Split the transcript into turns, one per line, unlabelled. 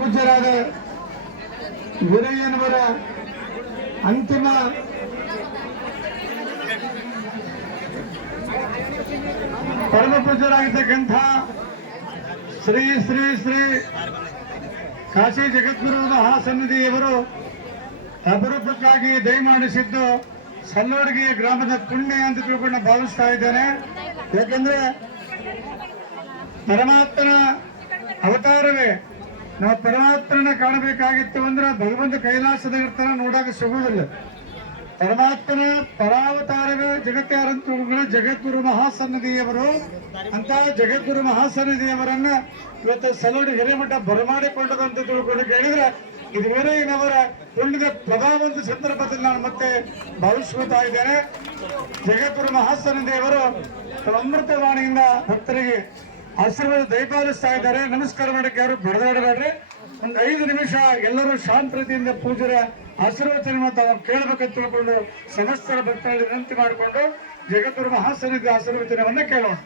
ಪೂಜ್ಯರಾದ ವೀರಯ್ಯನವರ ಅಂತಿಮ ಪರಮ ಪೂಜ್ಯರಾಗಿರ್ತಕ್ಕಂಥ ಶ್ರೀ ಶ್ರೀ ಶ್ರೀ ಕಾಶಿ ಜಗದ್ಗುರು ಮಹಾಸನ್ನಿಧಿಯವರು ಅಪರೂಪಕ್ಕಾಗಿ ದಯಮಾಡಿಸಿದ್ದು ಸಲ್ಲೋಡಿಗೆ ಗ್ರಾಮದ ಪುಣ್ಯ ಅಂತ ತಿಳ್ಕೊಂಡು ಭಾವಿಸ್ತಾ ಇದ್ದೇನೆ. ಯಾಕಂದ್ರೆ ಪರಮಾತ್ಮನ ಅವತಾರವೇ ನಾವು ಪರಮಾತ್ಮನ ಕಾಣಬೇಕಾಗಿತ್ತು ಅಂದ್ರೆ ಭಗವಂತ ಕೈಲಾಸದ ಇರ್ತಾರ ನೋಡಾಕ ಸಿಗುವುದಿಲ್ಲ. ಪರಮಾತ್ಮನ ಪರಾವತಾರವೇ ಜಗತ್ತಾರಂತರುಗಳು ಜಗದ್ಗುರು ಮಹಾಸನ್ನಿಧಿಯವರು ಅಂತ ಜಗದ್ಗುರು ಮಹಾಸನ್ನಿಧಿಯವರನ್ನ ಇವತ್ತು ಸಲೋಡಿ ಹಿರೇಮಠ ಬರಮಾಡಿಕೊಂಡದಂತ ತಿಳ್ಕೊಂಡು ಕೇಳಿದ್ರೆ, ಇದು ವೀರಯ್ಯನವರ ಪುಣ್ಯದ ಪ್ರಭಾವಂತ ಸಂದರ್ಭದಲ್ಲಿ ನಾನು ಮತ್ತೆ ಭಾವಿಸ್ಕೊತಾ ಇದ್ದೇನೆ. ಜಗದ್ಗುರು ಮಹಾಸನ್ನಿಧಿಯವರು ತಮ್ಮ ಅಮೃತವಾಣಿಯಿಂದ ಭಕ್ತರಿಗೆ ಆಶೀರ್ವಾದ ದಯಪಾಲಿಸ್ತಾ ಇದ್ದಾರೆ. ನಮಸ್ಕಾರ ಮಾಡಕ್ಕೆ ಯಾರು ಬಡದಾಡಬೇಡ್ರಿ ಒಂದು ಐದು ನಿಮಿಷ ಎಲ್ಲರೂ ಶಾಂತತೆಯಿಂದ ಪೂಜರ ಆಶೀರ್ವಚನ ತಾವು ಕೇಳಬೇಕಂತ ತಿಳ್ಕೊಂಡು ಸಮಸ್ತರ ಭಕ್ತರಲ್ಲಿ ವಿನಂತಿ ಮಾಡಿಕೊಂಡು ಜಗದ್ಗುರು ಮಹಾಸನ್ನಿಧಿ ಆಶೀರ್ವಚನವನ್ನ ಕೇಳೋಣ.